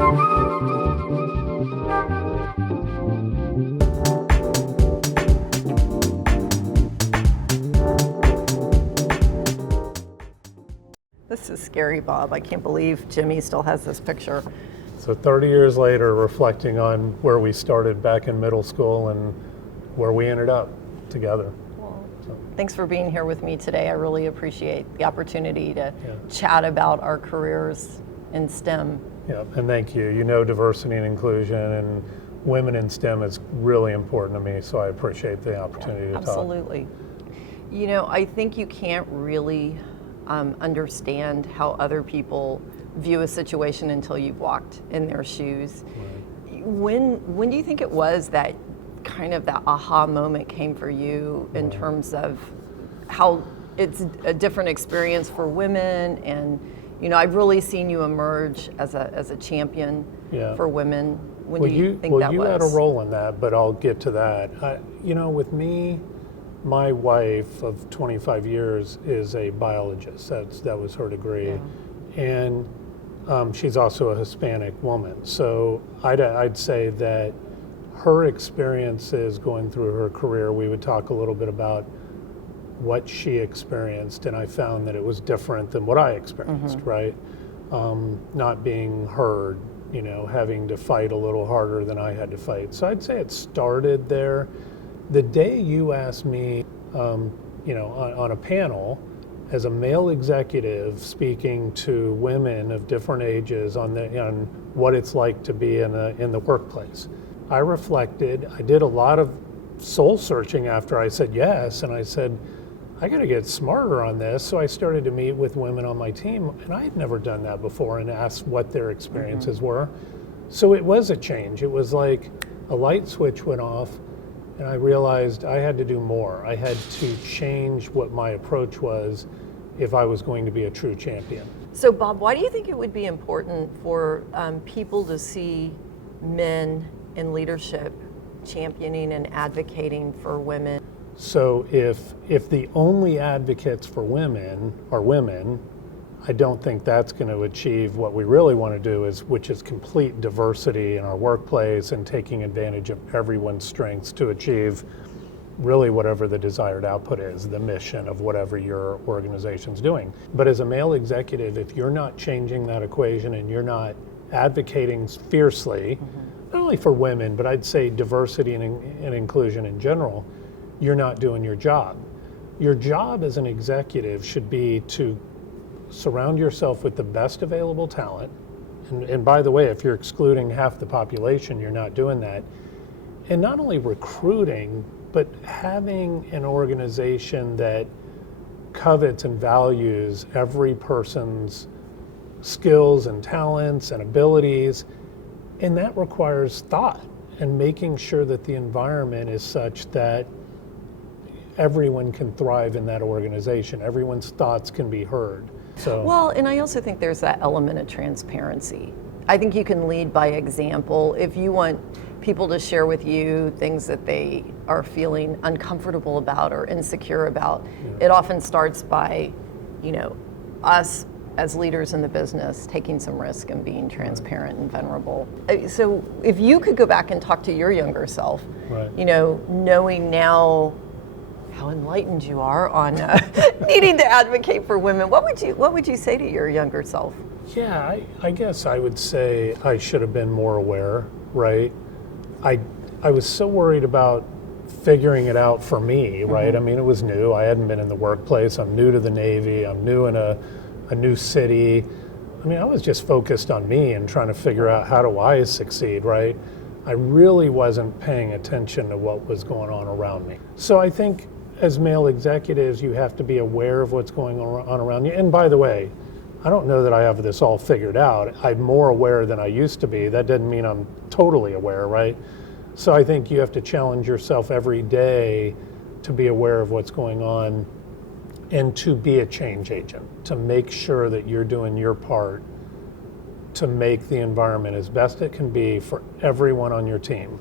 This is scary, Bob. I can't believe Jimmy still has this picture. So 30 years later, reflecting on where we started back in middle school and where we ended up together. Well, thanks for being here with me today. I really appreciate the opportunity to chat about our careers in STEM. Yeah, and thank you. You know, diversity and inclusion and women in STEM is really important to me, so I appreciate the opportunity to talk. Absolutely. You know, I think you can't really understand how other people view a situation until you've walked in their shoes. Right. When do you think it was that kind of that aha moment came for you in terms of how it's a different experience for women? And you know, I've really seen you emerge as a champion for women. When do you think that was? Well, you had a role in that, but I'll get to that. You know, with me, my wife of 25 years is a biologist. That was her degree. Yeah. And she's also a Hispanic woman. So I'd say that her experiences going through her career, we would talk a little bit about what she experienced, and I found that it was different than what I experienced, right? Not being heard, you know, having to fight a little harder than I had to fight. So I'd say it started there. The day you asked me, you know, on a panel as a male executive speaking to women of different ages on what it's like to be in the workplace, I reflected. I did a lot of soul searching after I said yes, and I said, I got to get smarter on this. So I started to meet with women on my team, and I had never done that before, and asked what their experiences were. So it was a change. It was like a light switch went off, and I realized I had to do more. I had to change what my approach was if I was going to be a true champion. So Bob, why do you think it would be important for people to see men in leadership championing and advocating for women? So if the only advocates for women are women, I don't think that's going to achieve what we really want to do, which is complete diversity in our workplace and taking advantage of everyone's strengths to achieve really whatever the desired output is, the mission of whatever your organization's doing. But as a male executive, if you're not changing that equation and you're not advocating fiercely, not only for women, but I'd say diversity and inclusion in general, you're not doing your job. Your job as an executive should be to surround yourself with the best available talent. And by the way, if you're excluding half the population, you're not doing that. And not only recruiting, but having an organization that covets and values every person's skills and talents and abilities. And that requires thought and making sure that the environment is such that everyone can thrive in that organization. Everyone's thoughts can be heard. So, well, and I also think there's that element of transparency. I think you can lead by example. If you want people to share with you things that they are feeling uncomfortable about or insecure about, it often starts by, you know, us as leaders in the business taking some risk and being transparent and vulnerable. So if you could go back and talk to your younger self, you know, knowing now how enlightened you are on needing to advocate for women, what would you say to your younger self? Yeah, I guess I would say I should have been more aware, right? I was so worried about figuring it out for me, right? I mean, it was new. I hadn't been in the workplace. I'm new to the Navy. I'm new in a new city. I mean, I was just focused on me and trying to figure out how do I succeed, right? I really wasn't paying attention to what was going on around me. So I think as male executives, you have to be aware of what's going on around you. And by the way, I don't know that I have this all figured out. I'm more aware than I used to be. That doesn't mean I'm totally aware, right? So I think you have to challenge yourself every day to be aware of what's going on and to be a change agent, to make sure that you're doing your part to make the environment as best it can be for everyone on your team.